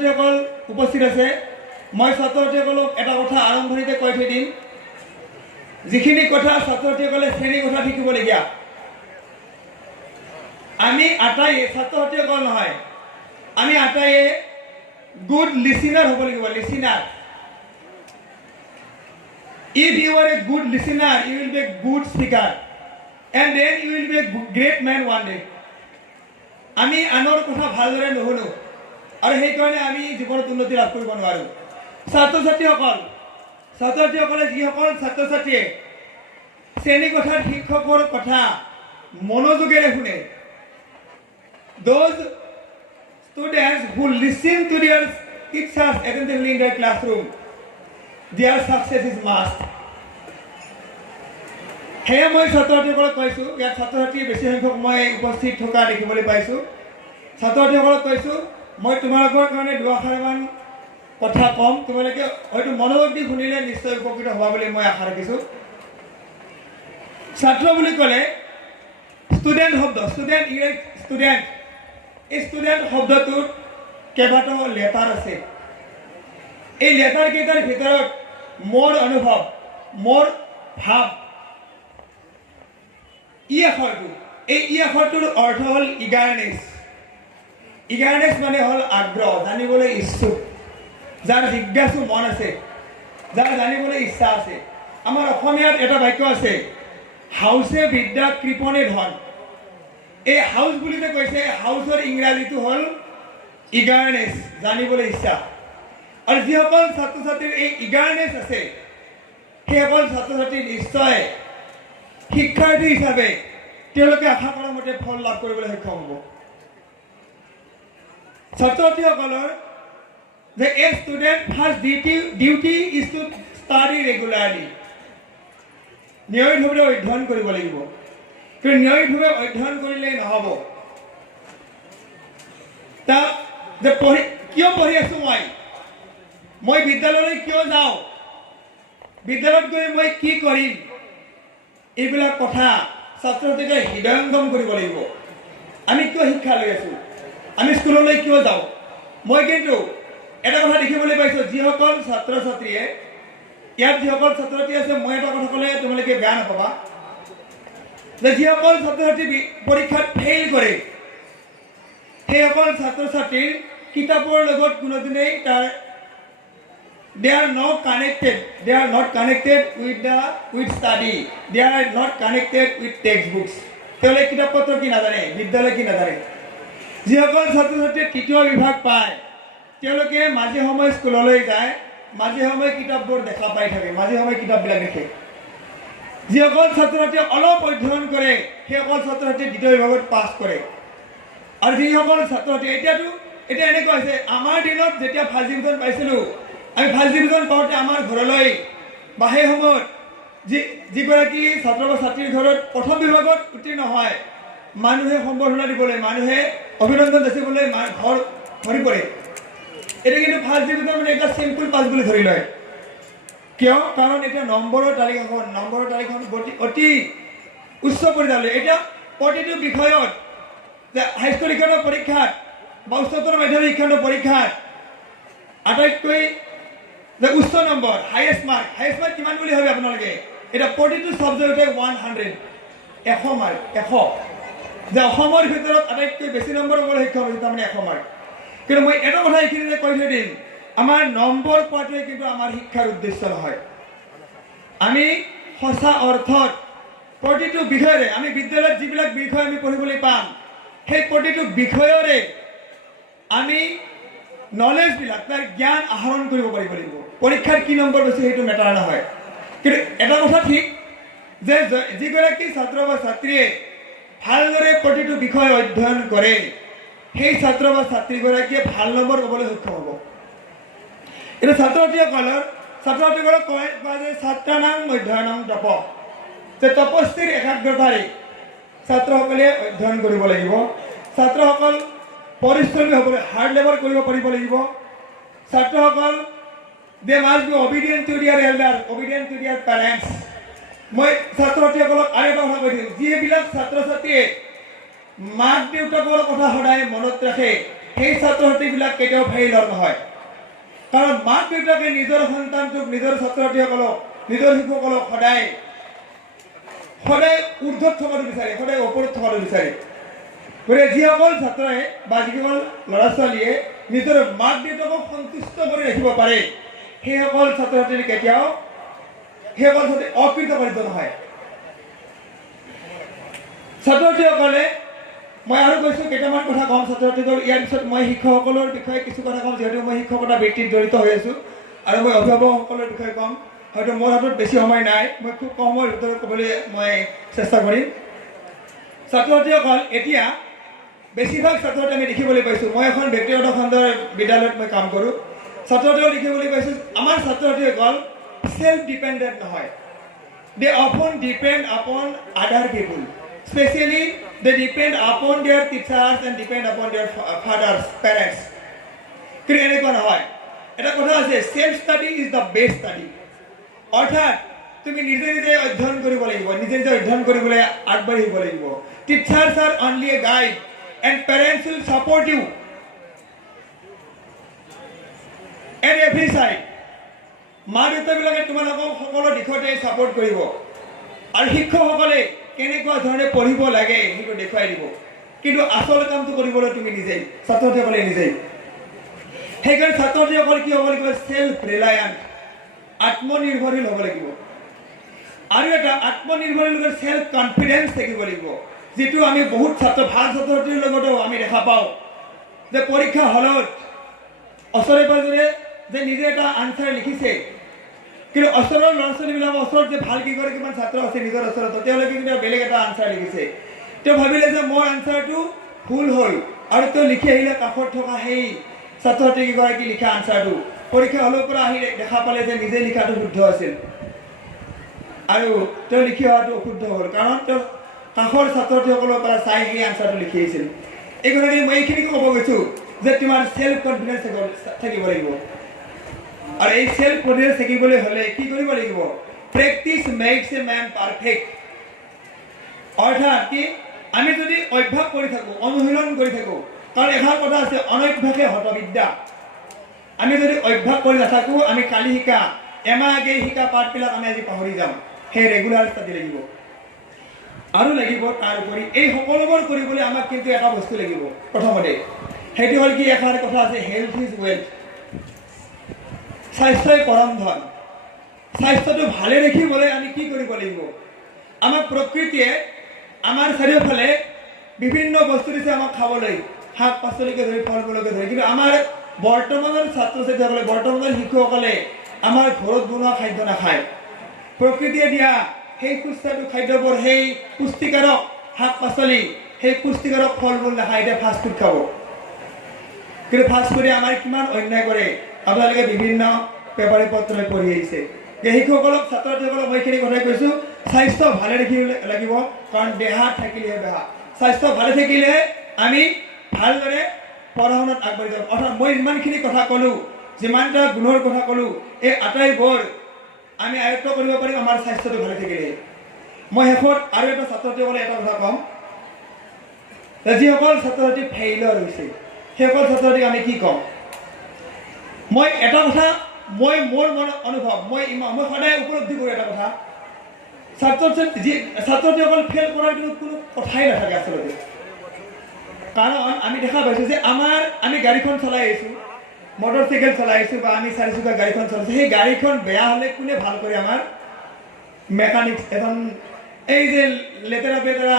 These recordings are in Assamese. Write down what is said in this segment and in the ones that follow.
ছাত্ৰীসকল উপস্থিত আছে মই ছাত্ৰীসকলক এটা কথা আৰম্ভণিতে কৈ থৈ দিম যিখিনি কথা ছাত্ৰীসকলে শ্ৰেণী কথা শিকিবলগীয়া আমি আটাইয়ে ছাত্ৰীসকল নহয় আমি আটাইয়ে গুড লিসেনার হ'ব লাগিব listener if you are a good listener you will be a good speaker and then you will be a great man one day আমি আনৰ কথা ভালদৰে নুশুনো আৰু সেই কাৰণে আমি জীৱনত উন্নতি লাভ কৰিব নোৱাৰো ছাত্ৰীসকলে যিসকল ছাত্ৰ ছাত্ৰীয়ে শ্ৰেণী কোঠাত শিক্ষকৰ কথা মনোযোগেৰে শুনে those students who listen to their teachers attentively in their classroom their success is must হেয়া মই ছাত্ৰীসকলক কৈছো ইয়াত ছাত্ৰী বেছি সংখ্যক মই উপস্থিত থকা দেখিবলৈ পাইছো ছাত্ৰীসকলক কৈছো মই তোমালোকৰ কাৰণে দুআষাৰমান কথা কম তোমালোকে হয়তো মনোযোগ দি শুনিলে নিশ্চয় উপকৃত হোৱা বুলি মই আশা ৰাখিছো ছাত্ৰ বুলি ক'লে ষ্টুডেণ্ট শব্দ ষ্টুডেণ্ট এই ষ্টুডেণ্ট শব্দটোত কেইবাটাও লেটাৰ আছে এই লেটাৰ কেইটাৰ ভিতৰত মোৰ অনুভৱ মোৰ ভাৱ ই আখৰটোৰ অৰ্থ হ'ল ইগাৰনেছ মানে হ'ল আগ্ৰহ জানিবলৈ ইচ্ছুক যাৰ জিজ্ঞাসু মন আছে যাৰ জানিবলৈ ইচ্ছা আছে আমাৰ অসমীয়াত এটা বাক্য আছে হাউছে বিদ্যা কৃপণে ধন এই হাউচ বুলি যে কৈছে হাউচৰ ইংৰাজীটো হ'ল ইগাৰনেছ জানিবলৈ ইচ্ছা আৰু যিসকল ছাত্ৰ ছাত্ৰীৰ এই ইগাৰনেছ আছে সেইসকল ছাত্ৰ ছাত্ৰী নিশ্চয় শিক্ষাৰ্থী হিচাপে তেওঁলোকে আশা কৰা মতে ফল লাভ কৰিবলৈ সক্ষম হ'ব ছাত্ৰ ছাত্ৰীসকলৰ যে a student first duty is two study regularly নিয়মিতভাৱে অধ্যয়ন কৰিব লাগিব কিন্তু নিয়মিতভাৱে অধ্যয়ন কৰিলে নহ'ব তাক যে কিয় পঢ়ি আছো মই বিদ্যালয়লৈ কিয় যাওঁ বিদ্যালয়ত গৈ মই কি কৰিম এইবিলাক কথা ছাত্ৰ ছাত্ৰীকে হৃদয়ংগম কৰিব লাগিব আমি কিয় শিক্ষা লৈ আছো আমি স্কুললৈ কিয় যাওঁ মই কিন্তু এটা কথা দেখিবলৈ পাইছোঁ যিসকল ছাত্ৰ ছাত্ৰীয়ে ইয়াত যিসকল ছাত্ৰ ছাত্ৰী আছে মই এটা কথা ক'লে তোমালোকে বেয়া নাপাবা যে যিসকল ছাত্ৰ ছাত্ৰী পৰীক্ষাত ফেইল কৰে সেইসকল ছাত্ৰ ছাত্ৰীৰ কিতাপৰ লগত কোনোদিনেই they are not connected with study they are not connected with textbooks তেওঁলোকে কিতাপ পত্ৰ কি নাজানে বিদ্যালয় কি নাজানে যিসকল ছাত্ৰ ছাত্ৰীয়ে তৃতীয় বিভাগ পায় তেওঁলোকে মাজে সময়ে স্কুললৈ যায় মাজে সময়ে কিতাপবোৰ দেখা পাই থাকে মাজে সময়ে কিতাপবিলাক দেখে যিসকল ছাত্ৰ ছাত্ৰীয়ে অলপ অধ্যয়ন কৰে সেইসকল ছাত্ৰ ছাত্ৰীয়ে দ্বিতীয় বিভাগত পাছ কৰে আৰু যিসকল ছাত্ৰ ছাত্ৰী এতিয়া এনেকুৱা হৈছে আমাৰ দিনত যেতিয়া ফাৰ্ষ্ট ডিভিজন পাইছিলোঁ আমি ফাৰ্ষ্ট ডিভিজন পাওঁতে আমাৰ ঘৰলৈ বা সেই সময়ত যিগৰাকী ছাত্ৰ বা ছাত্ৰীৰ ঘৰত প্ৰথম বিভাগত উত্তীৰ্ণ হয় মানুহে সম্বৰ্ধনা দিবলৈ মানুহে অভিনন্দন যাচিবলৈ ঘৰ ভৰি পৰে এতিয়া কিন্তু ফাৰ্ষ্ট ডিভিজন মানে এটা চিম্পুল পাছ বুলি ধৰি লয় কিয় কাৰণ এতিয়া নম্বৰৰ তালিকাখন অতি উচ্চ পৰ্যায়লৈ এতিয়া প্ৰতিটো বিষয়ত যে হাইস্কুল শিক্ষান্ত পৰীক্ষাত বা উচ্চতৰ মাধ্যমিক শিক্ষান্ত পৰীক্ষাত আটাইতকৈ যে উচ্চ নম্বৰ হাইয়েষ্ট মাৰ্ক কিমান বুলি ভাবে আপোনালোকে এটা প্ৰতিটো ছাবজেক্টতে 100 মাৰ্ক 100 যে অসমৰ ভিতৰত আটাইতকৈ বেছি নম্বৰ পাবলৈ সক্ষম হৈছে তাৰমানে 100 মাৰ্ক কিন্তু মই এটা কথা এইখিনিতে কৈ থৈ দিম আমাৰ নম্বৰ পোৱাটোৱে কিন্তু আমাৰ শিক্ষাৰ উদ্দেশ্য নহয় আমি সঁচা অৰ্থত প্ৰতিটো বিষয়ৰে আমি বিদ্যালয়ত যিবিলাক বিষয় আমি পঢ়িবলৈ পাম সেই প্ৰতিটো বিষয়ৰে আমি নলেজবিলাক তাৰ জ্ঞান আহৰণ কৰিব পাৰিব লাগিব পৰীক্ষাত কি নম্বৰ পাইছে সেইটো মেটাৰ নহয় কিন্তু এটা কথা ঠিক যে যিগৰাকী ছাত্ৰ বা ছাত্ৰীয়ে ভালদৰে প্ৰতিটো বিষয় অধ্যয়ন কৰে সেই ছাত্ৰ বা ছাত্ৰীগৰাকীয়ে ভাল নম্বৰ পাবলৈ সক্ষম হ'ব এতিয়া ছাত্ৰ ছাত্ৰীসকলক কয় যে ছাত্ৰানাং অধ্যয়নং তপ যে তপস্বীৰ একাগ্ৰতাৰে ছাত্ৰসকলে অধ্যয়ন কৰিব লাগিব ছাত্ৰসকল পৰিশ্ৰমী হ'ব হাৰ্ড লেবাৰ কৰিব পাৰিব লাগিব ছাত্ৰসকল they must be obedient to their elders obedient to their parents মই ছাত্ৰ ছাত্ৰীসকলক আৰু এটা কথা কৈ দিম যিবিলাক ছাত্ৰ ছাত্ৰীয়ে মাক দেউতাকৰ কথা সদায় মনত ৰাখে সেই ছাত্ৰ ছাত্ৰীবিলাক কেতিয়াও ফেইলৰ নহয়। কাৰণ মাক দেউতাকে নিজৰ সন্তানটোক, নিজৰ ছাত্ৰ ছাত্ৰীসকলক, নিজৰ শিশুসকলক সদায় ঊৰ্ধত থকাটো বিচাৰে, সদায় ওপৰত থকাটো বিচাৰে। গতিকে যিসকল ছাত্ৰই বা যিসকল ল'ৰা ছোৱালীয়ে নিজৰ মাক দেউতাকক সন্তুষ্ট কৰি ৰাখিব পাৰে, সেইসকল ছাত্ৰ ছাত্ৰী কেতিয়াও সেইসকল ছাত্ৰী অকৃতকাৰ্য নহয়। ছাত্ৰ ছাত্ৰীসকলে, মই আৰু কৈছোঁ কেইটামান কথা ক'ম ছাত্ৰ ছাত্ৰীসকল। ইয়াৰ পিছত মই শিক্ষকসকলৰ বিষয়ে কিছু কথা ক'ম, যিহেতু মই শিক্ষকতা বৃত্তিত জড়িত হৈ আছোঁ, আৰু মই অভিভাৱকসকলৰ বিষয়ে ক'ম। হয়তো মোৰ হাতত বেছি সময় নাই, মই খুব কম সময়ৰ ভিতৰত ক'বলৈ মই চেষ্টা কৰিম। ছাত্ৰ ছাত্ৰীসকল, এতিয়া বেছিভাগ ছাত্ৰ ছাত্ৰী আমি দেখিবলৈ পাইছোঁ, মই এখন ব্যক্তিগত খণ্ডৰ বিদ্যালয়ত মই কাম কৰোঁ। ছাত্ৰ ছাত্ৰীসকল দেখিবলৈ পাইছোঁ, আমাৰ ছাত্ৰ ছাত্ৰীসকল self dependent নহয়. They often depend upon other people. Especially they depend upon their teachers and depend upon their fathers, parents. কিন্তু এনেকুৱা নহয়। এটা কথা আছে, self study is the best study. অৰ্থাৎ তুমি নিজে নিজে অধ্যয়ন কৰিব লাগিব, নিজে নিজে অধ্যয়ন কৰিবলৈ আগবাঢ়িব লাগিব। Teachers are only a guide and parents will support you at every side. মা দেউতাবিলাকে তোমালোকক সকলো দিশতে ছাপোৰ্ট কৰিব, আৰু শিক্ষকসকলে কেনেকুৱা ধৰণে পঢ়িব লাগে সেইটো দেখুৱাই দিব। কিন্তু আচল কামটো কৰিবলৈ তুমি নিজেই, ছাত্ৰ ছাত্ৰীসকলে নিজেই। সেইকাৰণে ছাত্ৰ ছাত্ৰীসকল কি হ'ব লাগিব? চেল্ফ ৰিলায়েণ্ট, আত্মনিৰ্ভৰশীল হ'ব লাগিব। আৰু এটা আত্মনিৰ্ভৰশীল চেল্ফ কনফিডেন্স থাকিব লাগিব, যিটো আমি বহুত ভাল ছাত্ৰ ছাত্ৰীৰ লগতো আমি দেখা পাওঁ যে পৰীক্ষা হলত ওচৰে পাজৰে যে নিজে এটা আনচাৰ লিখিছে, কিন্তু ওচৰৰ ল'ৰা ছোৱালীবিলাকৰ ওচৰত যে ভাল কেইগৰাকীমান ছাত্ৰ আছে নিজৰ ওচৰত, তেওঁলোকে কিন্তু বেলেগ এটা আনচাৰ লিখিছে। তেওঁ ভাবিলে যে মোৰ আনচাৰটো ভুল হ'ল, আৰু তেওঁ লিখি আহিলে কাষত থকা সেই ছাত্ৰ ছাত্ৰী কেইগৰাকী লিখা আনচাৰটো পৰীক্ষা হলৰ পৰা আহি দেখা পালে যে নিজে লিখাটো শুদ্ধ আছিল, আৰু তেওঁ লিখি অহাটো অশুদ্ধ হ'ল, কাৰণ তেওঁ কাষৰ ছাত্ৰ ছাত্ৰীসকলৰ পৰা চাই সেই আনচাৰটো লিখি আহিছিল। এই কথাখিনি মই এইখিনিকে ক'ব গৈছোঁ যে তোমাৰ চেল্ফ কনফিডেন্স থাকিব লাগিব। আৰু এই চেল্ফ কনফিডেন্স থাকিবলৈ হ'লে কি কৰিব লাগিব? Practice makes a man perfect. অৰ্থাৎ কি, আমি যদি অভ্যাস কৰি থাকোঁ, অনুশীলন কৰি থাকোঁ, কাৰণ এষাৰ কথা আছে, অনভ্যাসে হতবিদ্যা। আমি যদি অভ্যাস কৰি নাথাকোঁ, আমি কালি শিকা, এমাহ আগেয়ে শিকা পাঠবিলাক আমি আজি পাহৰি যাম। সেই ৰেগুলাৰ ষ্টাডি লাগিব। আৰু লাগিব তাৰ উপৰি এই সকলোবোৰ কৰিবলৈ আমাক কিন্তু এটা বস্তু লাগিব প্ৰথমতে, সেইটো হ'ল কি, এষাৰ কথা আছে, হেল্থ ইজ ৱেল্থ। স্বাস্থ্যই পৰম ধন। স্বাস্থ্যটো ভালে ৰাখিবলৈ আমি কি কৰিব লাগিব? আমাক প্ৰকৃতিয়ে আমাৰ চাৰিওফালে বিভিন্ন বস্তু দিছে আমাক খাবলৈ, শাক পাচলিকে ধৰি ফল মূলকে ধৰি, কিন্তু আমাৰ বৰ্তমানৰ ছাত্ৰ ছাত্ৰীসকলে, বৰ্তমানৰ শিশুসকলে আমাৰ ঘৰত বনোৱা খাদ্য নাখায়। প্ৰকৃতিয়ে দিয়া সেই সুস্বাদু খাদ্যবোৰ, সেই পুষ্টিকাৰক শাক পাচলি, সেই পুষ্টিকাৰক ফল মূল নাখায়, এতিয়া ফাষ্ট ফুড খাব। কিন্তু ফাষ্ট ফুডে আমাৰ কিমান অন্যায় কৰে আপোনালোকে বিভিন্ন পেপাৰে পত্ৰই পঢ়ি আহিছে। যে শিশুসকলক, ছাত্ৰ ছাত্ৰীসকলক মই এইখিনি কথাই কৈছোঁ, স্বাস্থ্য ভালে ৰাখিব লাগিব, কাৰণ দেহা থাকিলেহে বেহা। স্বাস্থ্য ভালে থাকিলেহে আমি ভালদৰে পঢ়া শুনাত আগবাঢ়ি যাম। অৰ্থাৎ মই যিমানখিনি কথা ক'লোঁ, যিমানটা গুণৰ কথা ক'লোঁ, এই আটাইবোৰ আমি আয়ত্ব কৰিব পাৰিম আমাৰ স্বাস্থ্যটো ভালে থাকিলে। মই শেষত আৰু এটা ছাত্ৰ ছাত্ৰীসকলে এটা কথা ক'ম, যিসকল ছাত্ৰ ছাত্ৰী ফেইলৰ হৈছে, সেইসকল ছাত্ৰ ছাত্ৰীক আমি কি ক'ম? মই এটা কথা, মোৰ মনত অনুভৱ, মই সদায় উপলব্ধি কৰোঁ এটা কথা, ছাত্ৰ ছাত্ৰীসকল ফেইল কৰাৰ কোনো কথাই নাথাকে আচলতে। কাৰণ আমি দেখা পাইছোঁ যে আমি গাড়ীখন চলাই আহিছোঁ, মটৰ চাইকেল চলাই আহিছোঁ, বা আমি চাৰিচকীয়া গাড়ীখন চলাইছোঁ, সেই গাড়ীখন বেয়া হ'লে কোনে ভাল কৰে? আমাৰ মেকানিক এজন, এই যে লেতেৰা পেতেৰা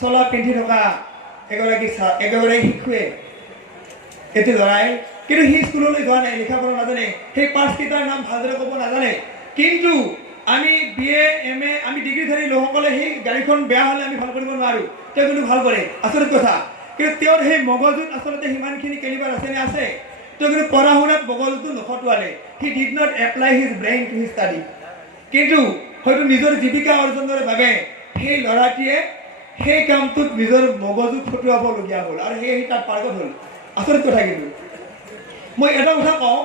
চলা পিন্ধি থকা এগৰাকী শিশুৱে এইটো ল'ৰাই, কিন্তু সি স্কুললৈ যোৱা নাই, লিখা পঢ়া নাজানে, সেই পাঁচকেইটাৰ নাম ভালদৰে ক'ব নাজানে, কিন্তু আমি BA MA আমি ডিগ্ৰীধাৰী লোকসকলে সেই গাড়ীখন বেয়া হ'লে আমি ভাল কৰিব নোৱাৰোঁ, তেওঁ কিন্তু ভাল কৰে। আচৰিত কথা, কিন্তু তেওঁৰ সেই মগজুত আচলতে সিমানখিনি কেলিবাৰ আছেনে? আছে। তেওঁ কিন্তু পঢ়া শুনাত মগজুটো নখটুৱালে। He did not apply his brain to his study. কিন্তু হয়তো নিজৰ জীৱিকা অৰ্জনৰ বাবে সেই ল'ৰাটিয়ে সেই কামটোত নিজৰ মগজু খটুৱাবলগীয়া হ'ল, আৰু সেই তাত পাৰ্গত হ'ল। আচৰিত কথা। কিন্তু মই এটা কথা কওঁ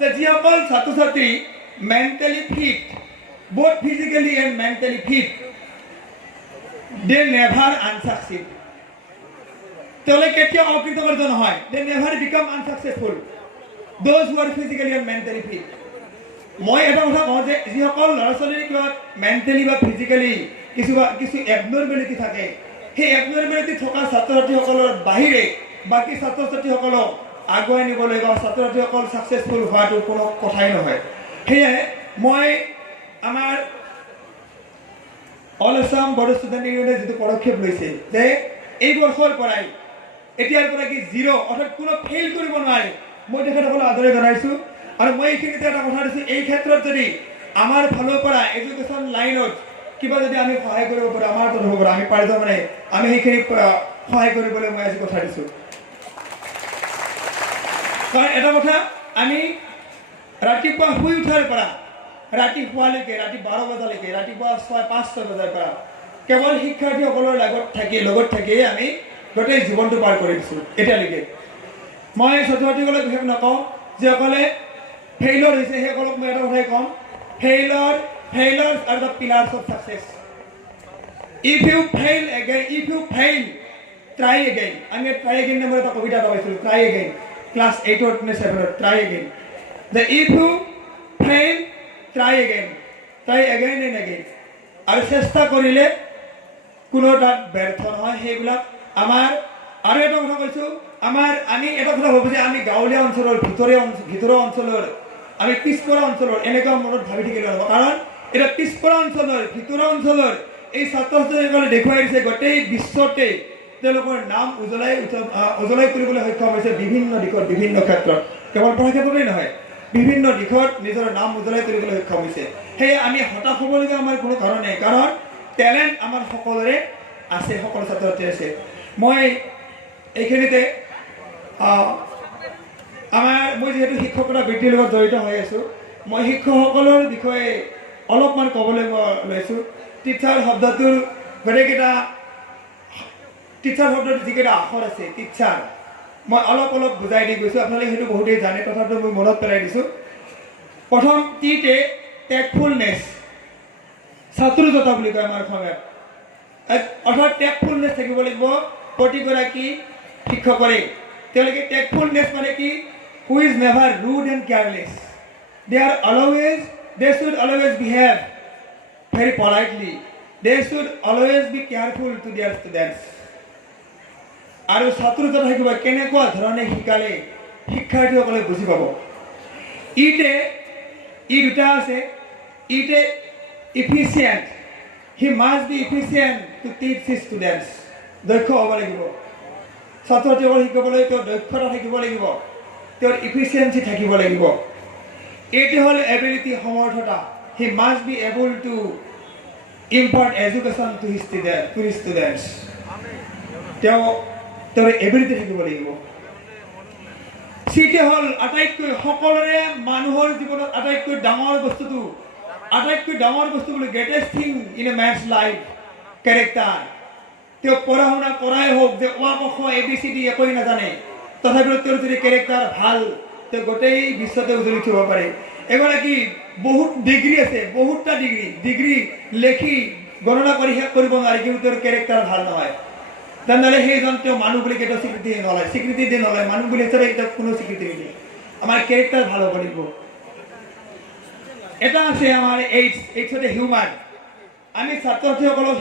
যে যিসকল ছাত্ৰ ছাত্ৰী mentally fit, both physically and mentally fit, they never unsucceed. তেওঁলোকে কেতিয়াও অকৃতকাৰ্য নহয়। They never become unsuccessful those who are physically and mentally fit. মই এটা কথা কওঁ যে যিসকল ল'ৰা ছোৱালীৰ কিবা মেণ্টেলি বা ফিজিকেলি কিছু এবনৰ্মেলিটি থাকে, সেই এবনৰ্মেলিটি থকা ছাত্ৰ ছাত্ৰীসকলৰ বাহিৰে বাকী ছাত্ৰ ছাত্ৰীসকলক আগুৱাই নিবলৈ বা ছাত্ৰ ছাত্ৰীসকল ছাকচেছফুল হোৱাটো কোনো কথাই নহয়। সেয়ে মই আমাৰ অল আছাম বড়ো ষ্টুডেণ্ট ইউনিয়নে যিটো পদক্ষেপ লৈছে যে এই বৰ্ষৰ পৰাই এতিয়াৰ পৰা কি জিৰ' অৰ্থাৎ কোনো ফেইল কৰিব নোৱাৰে, মই তেখেতসকলক আদৰণি জনাইছোঁ। আৰু মই এইখিনিতে এটা কথা দিছোঁ, এই ক্ষেত্ৰত যদি আমাৰ ফালৰ পৰা এডুকেশ্যন লাইনত কিবা যদি আমি সহায় কৰিব পাৰোঁ, আমাৰ তৰফৰ পৰা আমি পাৰিছোঁ মানে আমি সেইখিনি সহায় কৰিবলৈ মই আজি কথা দিছোঁ। কাৰণ এটা কথা, আমি ৰাতিপুৱা শুই উঠাৰ পৰা ৰাতি শোৱালৈকে, ৰাতি 12 বজালৈকে, ৰাতিপুৱা 5-6 বজাৰ পৰা কেৱল শিক্ষাৰ্থীসকলৰ লগত থাকিয়ে আমি গোটেই জীৱনটো পাৰ কৰি দিছোঁ এতিয়ালৈকে। মই ছাত্ৰ ছাত্ৰীসকলক বিশেষ নকওঁ, যিসকলে ফেইলৰ হৈছে সেইসকলক মই এটা কথাই ক'ম, failures are the pillars of success. If you fail, try again. আমি try again নামৰ এটা কবিতা এটা পাইছিলোঁ, try again, ক্লাছ 8 নে 7, try again. The if you fail, try again and again. আৰু চেষ্টা কৰিলে কোনো তাত ব্যৰ্থ নহয়। সেইবিলাক আমাৰ আৰু এটা কথা কৈছোঁ, আমি এটা কথা ভাবোঁ যে আমি গাঁৱলীয়া অঞ্চলৰ ভিতৰুৱা অঞ্চলৰ আমি পিছপৰা অঞ্চলৰ এনেকুৱা মনত ভাবি থাকিলে নহ'ব। কাৰণ এটা পিছপৰা অঞ্চলৰ ভিতৰুৱা অঞ্চলৰ এই ছাত্ৰ ছাত্ৰীসকলে দেখুৱাই দিছে গোটেই বিশ্বতে তেওঁলোকৰ নাম উজ্বলাই কৰিবলৈ সক্ষম হৈছে বিভিন্ন দিশত, বিভিন্ন ক্ষেত্ৰত, কেৱল পঢ়া ক্ষেত্ৰতেই নহয়, বিভিন্ন দিশত নিজৰ নাম উজ্বলাই তুলিবলৈ সক্ষম হৈছে। সেয়ে আমি হতাশ হ'বলগীয়া আমাৰ কোনো কাৰণ নাই, কাৰণ টেলেণ্ট আমাৰ সকলোৰে আছে, সকলো ছাত্ৰ ছাত্ৰী আছে। মই এইখিনিতে মই যিহেতু শিক্ষকতা বৃত্তিৰ লগত জড়িত হৈ আছোঁ, মই শিক্ষকসকলৰ বিষয়ে অলপমান ক'বলৈ লৈছোঁ। টিচাৰ শব্দটোৰ গোটেইকেইটা যিকেইটা আখৰ আছে টিচাৰ, মই অলপ বুজাই দি গৈছোঁ, আপোনালোকে সেইটো বহুতেই জানে, তথাপিও মই মনত পেলাই দিছোঁ। প্ৰথম টিতে টেকফুলনেছ, ছাত্ৰজতা বুলি কয় আমাৰ অসমীয়াত, অৰ্থাৎ টেকফুলনেছ থাকিব লাগিব প্ৰতিগৰাকী শিক্ষকৰে। তেওঁলোকে টেকফুলনেছ মানে কি, who is never rude and careless. They should always behave very politely. They should always be careful to their students. আৰু ছাত্ৰজতা থাকিব, কেনেকুৱা ধৰণে শিকালে শিক্ষাৰ্থীসকলে বুজি পাব। ই দুটা আছে, ইটে efficient, he must be efficient to teach his students. দক্ষ হ'ব লাগিব, ছাত্ৰ ছাত্ৰীসকল শিকাবলৈ তেওঁৰ দক্ষতা থাকিব লাগিব, তেওঁৰ ইফিচিয়েঞ্চি থাকিব লাগিব। এইটো হ'ল এবিলিটি, সমৰ্থতা। He must be able to impart education to his students. তেওঁৰ এবিলিটি থাকিব লাগিব। চিটো হ'ল আটাইতকৈ সকলোৰে মানুহৰ জীৱনত আটাইতকৈ ডাঙৰ বস্তু বুলি greatest thing in a মেনছ life, character. তেওঁ পঢ়া শুনা কৰাই হওক, যে অ ক খ ABCD একোৱেই নাজানে, তথাপিও তেওঁৰ যদি কেৰেক্টাৰ ভাল, তেওঁ গোটেই বিশ্বতে উজ্বলি উঠিব পাৰে। এগৰাকী বহুত ডিগ্ৰী আছে, বহুতটা ডিগ্ৰী লেখি গণনা কৰি শেষ কৰিব নোৱাৰে, কিন্তু তেওঁৰ কেৰেক্টাৰ ভাল নহয়, তেনেহ'লে সেইজন তেওঁ মানুহ বুলি কেতিয়াও স্বীকৃতি নলয়, মানুহ বুলি হিচাপে কেতিয়াও কোনো স্বীকৃতি নিদিয়ে। আমাৰ কেৰেক্টাৰ ভাল হ'ব লাগিব। এটা আছে আমাৰ এইচতে হিউমাৰ। আমি ছাত্ৰ ছাত্ৰীসকলক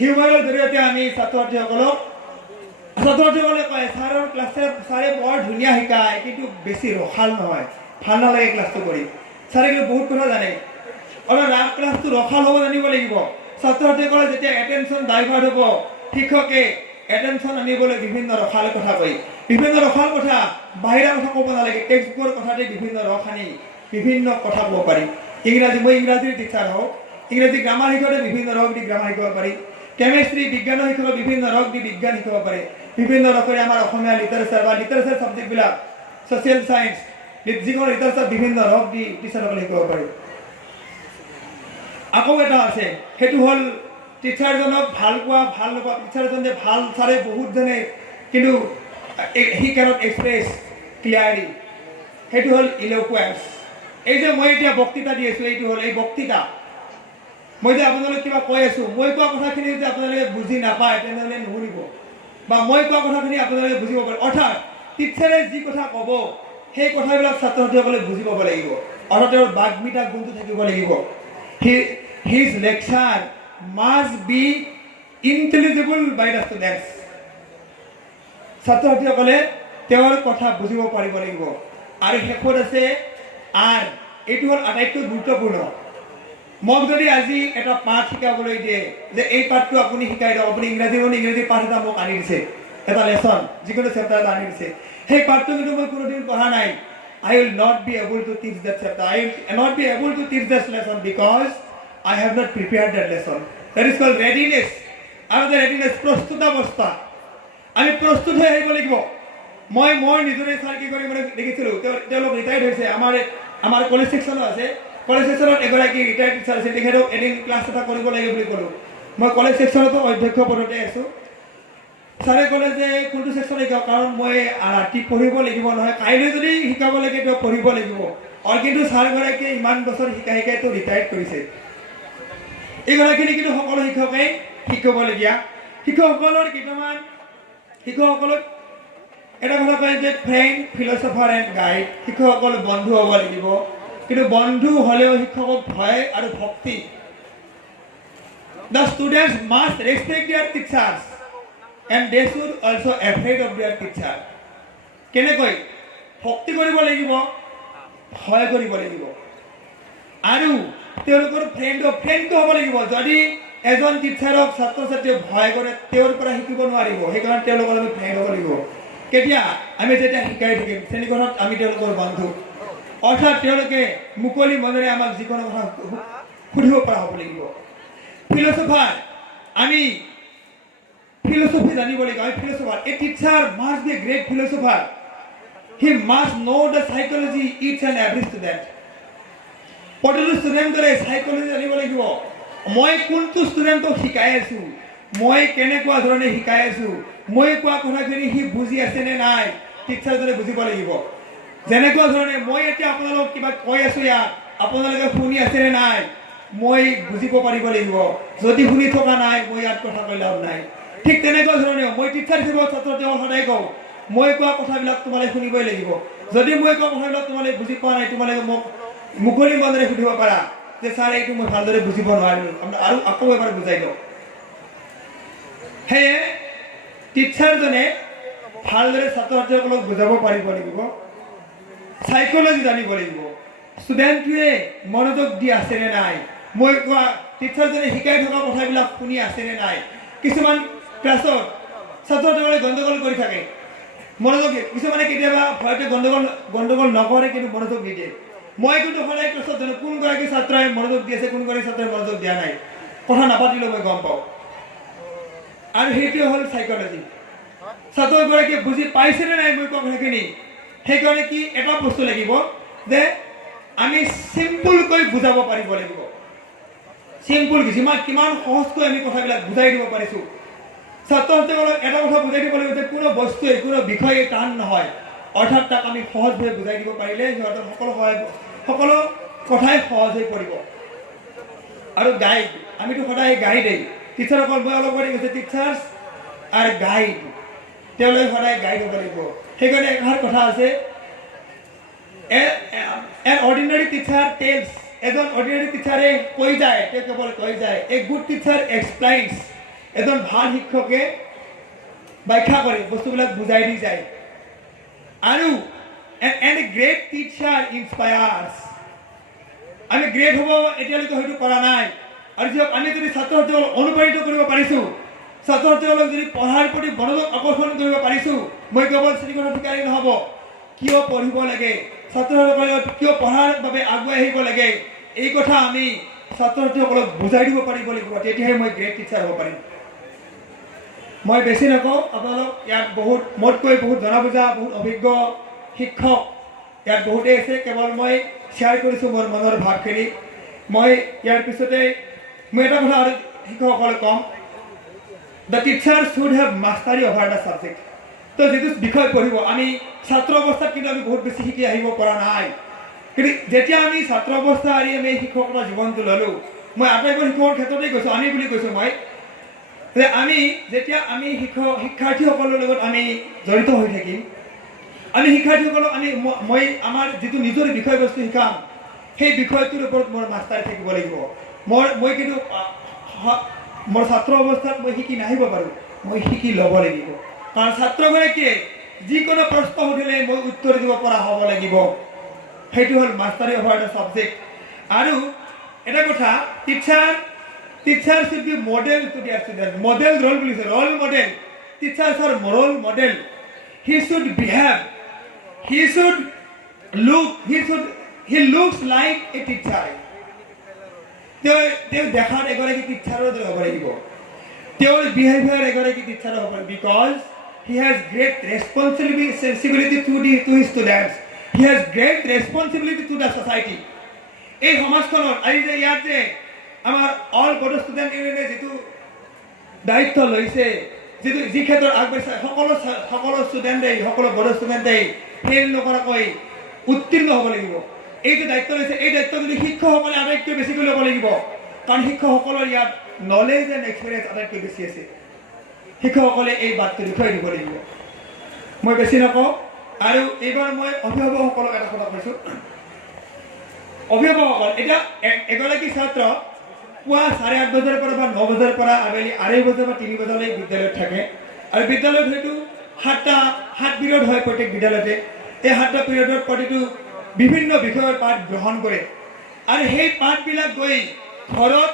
হিউমাৰৰ জৰিয়তে আমি ছাত্ৰ ছাত্ৰীসকলে কয়, ছাৰে বৰ ধুনীয়া শিকায়, কিন্তু বেছি ৰসাল নহয়, ভাল নালাগে ক্লাছটো কৰি। ছাৰে কিন্তু বহুত কথা জানে, অলপ ক্লাছটো ৰসাল হ'ব জানিব লাগিব। ছাত্ৰ ছাত্ৰীসকলে যেতিয়া এটেনশ্যন ডাইভাৰ্ট হ'ব, শিক্ষকে এটেনশ্যন আনিবলৈ বিভিন্ন ৰসাল কথা কয়, বিভিন্ন ৰসাল কথা, বাহিৰা কথা ক'ব নালাগে, টেক্সট বুকৰ কথাতে বিভিন্ন ৰস আনি বিভিন্ন কথা ক'ব পাৰি। মই ইংৰাজীৰ টিচাৰ হওঁ, ইংৰাজী গ্ৰামাৰ শিকাওঁতে বিভিন্ন ৰস দি গ্ৰামাৰ শিকাব পাৰি, কেমেষ্ট্ৰি বিজ্ঞানৰ শিক্ষক বিভিন্ন ৰস দি বিজ্ঞান শিকাব পাৰে, বিভিন্ন ৰসেৰে আমাৰ অসমীয়া লিটাৰেচাৰ ছাবজেক্টবিলাক, ছ'চিয়েল চায়েন্স, যিকোনো লিটাৰেচাৰ বিভিন্ন ৰস দি টিচাৰসকলে শিকাব পাৰে। আকৌ এটা আছে, সেইটো হ'ল টিচাৰজনক ভাল পোৱা, ভাল নোপোৱা। টিচাৰজন যে ভাল, ছাৰে বহুত জানে, কিন্তু হি কেনট এক্সপ্ৰেছ ক্লিয়াৰলি, সেইটো হ'ল ইলকুৱেঞ্চ। এই যে মই এতিয়া বক্তৃতা দি আছোঁ, এইটো হ'ল এই বক্তৃতা। মই যে আপোনালোক কিবা কৈ আছোঁ, মই কোৱা কথাখিনি যদি আপোনালোকে বুজি নাপায়, তেনেহ'লে নুশুনিব। বা মই কোৱা কথাখিনি আপোনালোকে বুজিব পাৰে অৰ্থাৎ টিচাৰে যি কথা ক'ব সেই কথাবিলাক ছাত্ৰ ছাত্ৰীসকলে বুজি পাব লাগিব অৰ্থাৎ তেওঁৰ বাগ্মিতা গুণটো থাকিব লাগিব his lecture must be intelligible by the students ছাত্ৰ ছাত্ৰীসকলে তেওঁৰ কথা বুজিব পাৰিব লাগিব আৰু শেষত আছে আৰ এইটো হ'ল আটাইতকৈ গুৰুত্বপূৰ্ণ মোক যদি আজি এটা পাঠ শিকাবলৈ দিয়ে যে এই পাঠটো আপুনি শিকাই দিয়ক আপুনি ইংৰাজী পাঠ এটা মোক আনি দিছে এটা লেচন যিকোনো চেপ্টাৰ এটা আনি দিছে সেই পাঠটো কিন্তু মই কোনোদিন পঢ়া নাই I will not be able to teach that chapter. I will not be able to teach that lesson because I have not prepared that lesson. That is called readiness. আৰু the readiness প্ৰস্তুতাৱস্থা আমি প্ৰস্তুত হৈ আহিব লাগিব মই নিজৰে ছাৰ কি কৰি মানে দেখিছিলোঁ তেওঁলোক ৰিটায়াৰ্ড হৈছে আমাৰ কলেজ ছেকশ্যনো আছে কলেজ ছেকশ্যনত এগৰাকী ৰিটায়াৰ্ড টিচাৰ আছে তেখেতক এদিন ক্লাছ এটা কৰিব লাগে বুলি ক'লোঁ মই কলেজ ছেকশ্যনতো অধ্যক্ষ পদতে আছোঁ ছাৰে ক'লে যে কোনটো ছেকশ্যন শিকাওঁ কাৰণ মই ৰাতি পঢ়িব লাগিব নহয় কাইলৈ যদি শিকাব লাগে তেওঁ পঢ়িব লাগিব আৰু কিন্তু ছাৰগৰাকীয়ে ইমান বছৰ শিকাইতো ৰিটায়াৰ্ড কৰিছে এইগৰাকীখিনি কিন্তু সকলো শিক্ষকেই শিকাবলগীয়া শিক্ষকসকলৰ কেইটামান শিক্ষকসকলক এটা কথা কয় যে ফ্ৰেণ্ড ফিলচফাৰ এণ্ড গাইড শিক্ষকসকল বন্ধু হ'ব লাগিব কিন্তু বন্ধু হ'লেও শিক্ষকক ভয় আৰু ভক্তি the students must respect their teachers and they should also' afraid of their teacher কেনেকৈ ভক্তি কৰিব লাগিব ভয় কৰিব লাগিব আৰু তেওঁলোকৰ ফ্ৰেণ্ডটো হ'ব লাগিব যদি এজন টিচাৰক ছাত্ৰ ছাত্ৰীয়ে ভয় কৰে তেওঁৰ পৰা শিকিব নোৱাৰিব সেইকাৰণে তেওঁলোকৰ আমি ফ্ৰেণ্ড হ'ব লাগিব কেতিয়া আমি যেতিয়া শিকাই থাকিম শ্ৰেণীখনত আমি তেওঁলোকৰ বন্ধু অৰ্থাৎ তেওঁলোকে মুকলি মনেৰে আমাক যিকোনো কথা সুধিব পৰা হ'ব লাগিব ফিলচফাৰ আমি philosophy জানিব লাগিব আমি philosopher a teacher must B A great philosopher he must know the psychology each and every student প্ৰতিটো ষ্টুডেণ্টৰে সাইকোলজি জানিব লাগিব মই কোনটো ষ্টুডেণ্টক শিকাই আছোঁ মই কেনেকুৱা ধৰণে শিকাই আছোঁ মই কোৱা কথাখিনি সি বুজি আছে নে নাই টিচাৰজনে বুজিব লাগিব যেনেকুৱা ধৰণে মই এতিয়া আপোনালোকক কিবা কৈ আছোঁ ইয়াত আপোনালোকে শুনি আছে নে নাই মই বুজিব পাৰিব লাগিব যদি শুনি থকা নাই মই ইয়াত কথা কৈ লাভ নাই ঠিক তেনেকুৱা ধৰণে মই টিচাৰ হিচাপে ছাত্ৰসকলক সদায় কওঁ মই কোৱা কথাবিলাক তোমালোকে শুনিবই লাগিব যদি মই কোৱা কথাবিলাক তোমালোকে বুজি পোৱা নাই তোমালোকে মোক মুকলি মনেৰে সুধিব পাৰা যে ছাৰ এইটো মই ভালদৰে বুজিব নোৱাৰিলোঁ আৰু আকৌ এবাৰ বুজাই লওঁ সেয়ে টিচাৰজনে ভালদৰে ছাত্ৰ ছাত্ৰীসকলক বুজাব পাৰিব লাগিব সাইকোলজি জানিব লাগিব ষ্টুডেণ্টটোৱে মনোযোগ দি আছেনে নাই মই কোৱা টিচাৰজনে শিকাই থকা কথাবিলাক শুনি আছেনে নাই কিছুমান ক্লাছত ছাত্ৰ ছাত্ৰীসকলে গণ্ডগোল কৰি থাকে মনোযোগ কিছুমানে কেতিয়াবা হয়তো গণ্ডগোল নকৰে কিন্তু মনোযোগ নিদিয়ে মই কিন্তু সদায় ক্লাছত জানো কোনগৰাকী ছাত্ৰই মনোযোগ দি আছে কোনগৰাকী ছাত্ৰই মনোযোগ দিয়া নাই কথা নাপাতিলেও মই গম পাওঁ আৰু সেইটোৱে হ'ল সাইকোলজি ছাত্ৰগৰাকীয়ে বুজি পাইছেনে নাই মই কোৱা কথাখিনি সেইকাৰণে কি এটা বস্তু লাগিব যে আমি চিম্পুলকৈ বুজাব পাৰিব লাগিব চিম্পুল কিমান সহজকৈ আমি কথাবিলাক বুজাই দিব পাৰিছোঁ ছাত্ৰ ছাত্ৰীসকলক এটা কথা বুজাই দিব লাগিব যে কোনো বস্তুৱে কোনো বিষয়ে টান নহয় অৰ্থাৎ তাক আমি সহজভাৱে বুজাই দিব পাৰিলে সিহঁতৰ সকলো কথাই সহজ হৈ পৰিব আৰু গাইড আমিতো সদায় গাইডেই টিচাৰসকল মই অলপ কৰি কৈছে টিচাৰ্ছ আৰু গাইড তেওঁলোকে সদায় গাইড হ'ব লাগিব সেইকাৰণে এষাৰ কথা আছে এন অৰ্ডিনাৰী টিচাৰ টেলছ এজন অৰ্ডিনাৰী টিচাৰে কৈ যায় তেওঁ কেৱল কৈ যায় এ গুড টিচাৰ এক্সপ্লেইনছ এজন ভাল শিক্ষকে ব্যাখ্যা কৰে বস্তুবিলাক বুজাই দি যায় আৰু এণ্ড গ্ৰেট টিচাৰ ইনস্পায়াৰ্ছ আমি গ্ৰেট হ'ব এতিয়ালৈকে হয়তো পৰা নাই আৰু যিহক আমি যদি ছাত্ৰ ছাত্ৰীসকলক অনুপ্ৰাণিত কৰিব পাৰিছোঁ ছাত্ৰ ছাত্ৰীসকলক যদি পঢ়াৰ প্ৰতি মনোযোগ আকৰ্ষণ কৰিব পাৰিছোঁ মই কেৱল শ্ৰেণীখনত শিকালেই নহ'ব কিয় পঢ়িব লাগে ছাত্ৰ ছাত্ৰীসকলক কিয় পঢ়াৰ বাবে আগুৱাই আহিব লাগে এই কথা আমি ছাত্ৰ ছাত্ৰীসকলক বুজাই দিব পাৰিব লাগিব তেতিয়াহে মই গ্ৰেট টিচাৰ হ'ব পাৰিম মই বেছি নকওঁ আপোনালোক ইয়াত মোতকৈ বহুত জনা বুজা বহুত অভিজ্ঞ শিক্ষক ইয়াত বহুতেই আছে কেৱল মই শ্বেয়াৰ কৰিছোঁ মোৰ মনৰ ভাৱখিনি মই ইয়াৰ পিছতে মই এটা কথা আৰু শিক্ষকসকলক ক'ম the teacher should have mastery over the subject তো যিটো বিষয় পঢ়িব আমি ছাত্ৰ অৱস্থাত কিন্তু আমি বহুত বেছি শিকি আহিব পৰা নাই কিন্তু যেতিয়া আমি ছাত্ৰ অৱস্থা এৰি আমি শিক্ষকতাৰ জীৱনটো ল'লোঁ মই আটাইবোৰ শিক্ষকৰ ক্ষেত্ৰতেই কৈছোঁ আমি বুলি কৈছোঁ মই যে আমি যেতিয়া আমি শিক্ষাৰ্থীসকলৰ লগত আমি জড়িত হৈ থাকিম, আমি শিক্ষাৰ্থীসকলক মই আমাৰ যিটো নিজৰ বিষয়বস্তু শিকাম সেই বিষয়টোৰ ওপৰত মোৰ মাষ্টাৰ থাকিব লাগিব। মই কিন্তু মোৰ ছাত্ৰ অৱস্থাত মই শিকি নাহিব পাৰোঁ, মই শিকি ল'ব লাগিব। কাৰণ ছাত্ৰগৰাকীয়ে যিকোনো প্ৰশ্ন সুধিলে মই উত্তৰ দিব পৰা হ'ব লাগিব। সেইটো হ'ল মাষ্টাৰী অভাৰ দ্য ছাবজেক্ট। আৰু এটা কথা, teacher should be model to their student. Model role বুলিছে, role model. Teachers are moral model. He should behave, he should look, he looks like a teacher. তেওঁ দেখাত এগৰাকী টিচাৰৰ দৰে হ'ব লাগিব, তেওঁৰ বিহেভিয়াৰ এগৰাকী টিচাৰৰ হ'ব, because he has great responsibility two his students, he has great responsibility to the society. এই সমাজখনত আজি যে ইয়াত যে আমাৰ অল বড়ো ষ্টুডেণ্ট ইউনিয়নে যিটো দায়িত্ব লৈছে, যি ক্ষেত্ৰত আগবাঢ়িছে, সকলো ষ্টুডেণ্টেই, সকলো বড়ো ষ্টুডেণ্টেই ফেইল নকৰাকৈ উত্তীৰ্ণ হ'ব লাগিব। এই যে দায়িত্ব লৈছে, এই দায়িত্ব যদি শিক্ষকসকলে আটাইতকৈ বেছিকৈ ল'ব লাগিব। কাৰণ শিক্ষকসকলৰ ইয়াত নলেজ এণ্ড এক্সপিৰিয়েঞ্চ আটাইতকৈ বেছি আছে। শিক্ষকসকলে এই বাটটো দেখুৱাই দিব লাগিব। মই বেছি নকওঁ। আৰু এইবাৰ মই অভিভাৱকসকলক এটা কথা কৈছোঁ। অভিভাৱকসকল, এতিয়া এগৰাকী ছাত্ৰ পুৱা 8:30 বজাৰ পৰা বা 9 বজাৰ পৰা আবেলি 2:30 বজা বা 3 বজালৈ বিদ্যালয়ত থাকে। আৰু বিদ্যালয়ত হয়তো 7 পিৰিয়ড হয় প্ৰত্যেক বিদ্যালয়তে। এই 7টা পিৰিয়ডত প্ৰতিটো বিভিন্ন বিষয়ৰ পাঠ গ্ৰহণ কৰে। আৰু সেই পাঠবিলাক গৈ ঘৰত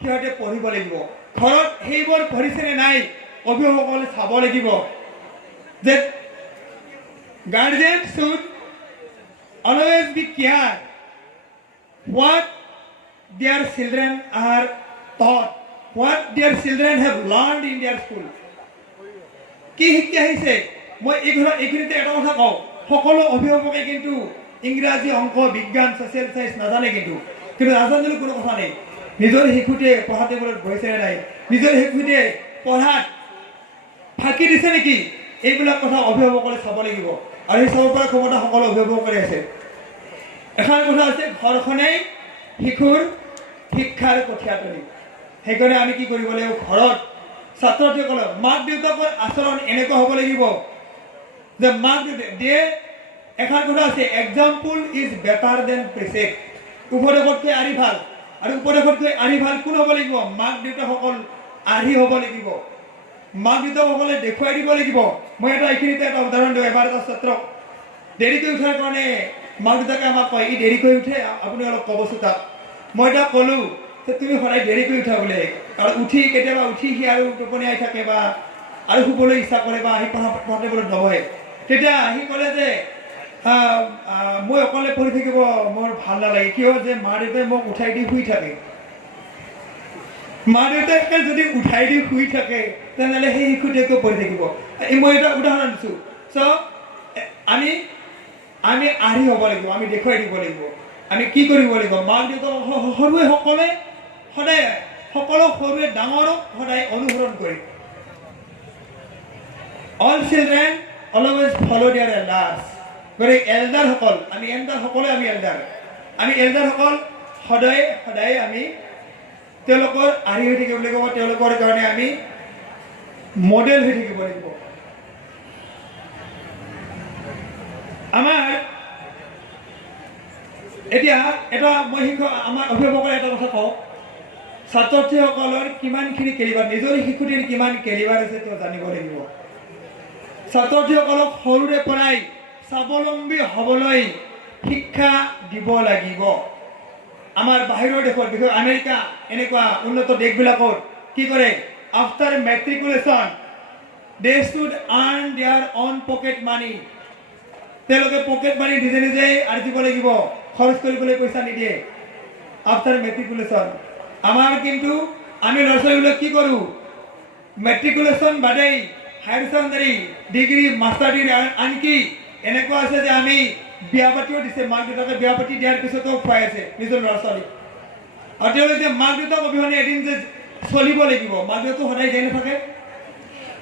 সিহঁতে পঢ়িব লাগিব। ঘৰত সেইবোৰ পঢ়িছেনে নাই অভিভাৱকসকলে চাব লাগিব। যে guardian should always be care what their children are taught, what their children have learned in their school. কি শিকি আহিছে? মই এইখিনিতে এটা কথা কওঁ, সকলো অভিভাৱকে কিন্তু ইংৰাজী, অংক, বিজ্ঞান, ছ'চিয়েল চায়েন্স নাজানে। কিন্তু নাজানিলেও কোনো কথা নাই। নিজৰ শিশুটিয়ে পঢ়া টেবুলত বহিছেনে নাই, নিজৰ শিশুটিয়ে পঢ়াত ফাঁকি দিছে নেকি, এইবিলাক কথা অভিভাৱকসকলে চাব লাগিব। আৰু সেই চাব পৰা ক্ষমতা সকলো অভিভাৱকৰে আছে। এখন কথা আছে, ঘৰখনেই শিশুৰ শিক্ষাৰ কঠীয়াতলী। সেইকাৰণে আমি কি কৰিব লাগিব, ঘৰত ছাত্ৰ ছাত্ৰীসকলৰ মাক দেউতাকৰ আচৰণ এনেকুৱা হ'ব লাগিব যে মাক দেউতাকে এখন কথা আছে, এক্সাম্পল ইজ বেটাৰ দেন প্ৰিচেপ্ট। উপদেশতকৈ আৰি ভাল। আৰু উপদেশতকৈ আৰি ভাল কোন হ'ব লাগিব? মাক দেউতাকসকল আৰ্হি হ'ব লাগিব। মাক দেউতাকসকলে দেখুৱাই দিব লাগিব। মই এইখিনিতে এটা উদাহৰণ দিওঁ। এবাৰ এটা ছাত্ৰক দেৰিকৈ উঠাৰ কাৰণে মাক দেউতাকে আমাক কয়, ই দেৰিকৈ উঠে, আপুনি অলপ ক'বচোন তাক। মই তাক ক'লোঁ যে তুমি সদায় দেৰিকৈ উঠা বোলে। কাৰণ কেতিয়াবা উঠি সি আৰু টোপনি আহি থাকে বা আৰু শুবলৈ ইচ্ছা কৰে বা আহি পঢ়া টেবুলত নবহে। তেতিয়া সি ক'লে যে মই অকলে পঢ়ি থাকিব মোৰ ভাল নালাগে। কিয়? যে মা দেউতাই মোক উঠাই দি শুই থাকে। মা দেউতাকে যদি উঠাই দি শুই থাকে তেনেহ'লে সেই শিশুটিয়েও পঢ়ি থাকিব। মই এটা উদাহৰণ দিছোঁ। চ' আমি আৰ্হি হ'ব লাগিব, আমি দেখুৱাই দিব লাগিব। আমি কি কৰিব লাগিব? মাক দেউতাক সৰুৱে সদায় সকলো সৰুৱে ডাঙৰক সদায় অনুসৰণ কৰি। All children always follow' their elders. গতিকে এল্ডাৰসকল, আমি এল্ডাৰসকল সদায় আমি তেওঁলোকৰ আৰ্হি হৈ থাকিব লাগিব। তেওঁলোকৰ কাৰণে আমি মডেল হৈ থাকিব লাগিব। আমাৰ এতিয়া মই আমাৰ অভিভাৱকৰ এটা কথা কওঁ, ছাত্ৰ ছাত্ৰীসকলৰ কিমানখিনি কেলিবাৰ, নিজৰ শিশুটিৰ কিমান কেলিবাৰ আছে তেওঁ জানিব লাগিব। ছাত্ৰ ছাত্ৰীসকলক সৰুৰে পৰাই স্বাৱলম্বী হ'বলৈ শিক্ষা দিব লাগিব। আমাৰ বাহিৰৰ দেশত, বিশেষকৈ আমেৰিকা এনেকুৱা উন্নত দেশবিলাকত কি কৰে? After matriculation they should earn their own pocket money. তেওঁলোকে পকেট মানি নিজে নিজেই আৰ্জিব লাগিব, খৰচ কৰিবলৈ পইচা নিদিয়ে। আফটাৰ মেট্ৰিকুলেশ্যন আমাৰ কিন্তু আমি ল'ৰা ছোৱালীবিলাক কি কৰোঁ? মেট্ৰিকুলেশ্যন বাদেই higher secondary, degree, master degree, আনকি এনেকুৱা আছে যে আমি বিয়া পাতিও দিছে। মাক দেউতাকে বিয়া পাতি দিয়াৰ পিছতো খুৱাই আছে নিজৰ ল'ৰা ছোৱালীক। আৰু তেওঁলোকে মাক দেউতাক অবিহনে এদিন যে চলিব লাগিব, মাক দেউতাক সদায় যাই নাথাকে।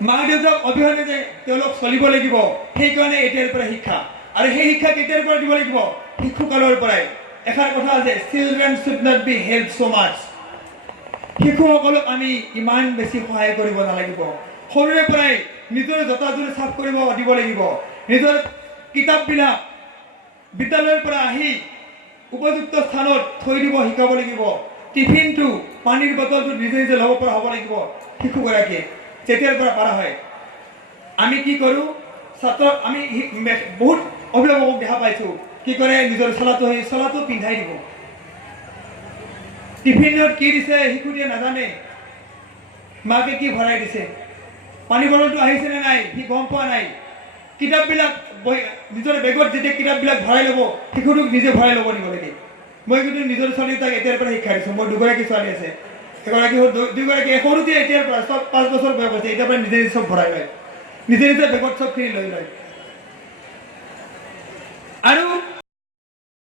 মাক দেউতাক অবিহনে যে তেওঁলোক চলিব লাগিব, সেইকাৰণে এতিয়াৰ পৰা শিক্ষা। আৰু সেই শিক্ষা কেতিয়াৰ পৰা দিব লাগিব? শিশুকালৰ পৰাই। এষাৰ কথা আছে, children should not be held so much, শিশুসকলক আমি ইমান বেছি সহায় কৰিব নালাগিব সৰুৰে পৰাই নিজৰ জোতাযোৰ চাফ কৰিব দিব লাগিব নিজৰ কিতাপবিলাক বিদ্যালয়ৰ পৰা আহি উপযুক্ত স্থানত থৈ দিব শিকাব লাগিব টিফিনটো পানীৰ বটলটো নিজে নিজে ল'ব পৰা হ'ব লাগিব শিশুগৰাকীয়ে যেতিয়াৰ পৰা পাৰা হয় আমি কি কৰোঁ ছাত্ৰ আমি বহুত অভিভাৱকক দেখা পাইছোঁ কি কৰে নিজৰ চলাটো পিন্ধাই দিব টিফিনত কি দিছে শিশুটিয়ে নাজানে মাকে কি ভৰাই দিছে পানী বটলটো আহিছেনে নাই সি গম পোৱা নাই কিতাপবিলাক নিজৰ বেগত যেতিয়া কিতাপবিলাক ভৰাই ল'ব শিশুটোক নিজে ভৰাই ল'ব দিব লাগে মই কিন্তু নিজৰ ছোৱালীটাক এতিয়াৰ পৰা শিক্ষা দিছোঁ মোৰ দুগৰাকী ছোৱালী আছে এগৰাকী দুগৰাকী সৰুতে এতিয়াৰ পৰা চব 5 বছৰ বয়স হৈছে এতিয়াৰ পৰা নিজে নিজে চব ভৰাই লয় নিজে নিজে বেগত চবখিনি লৈ লয় আৰু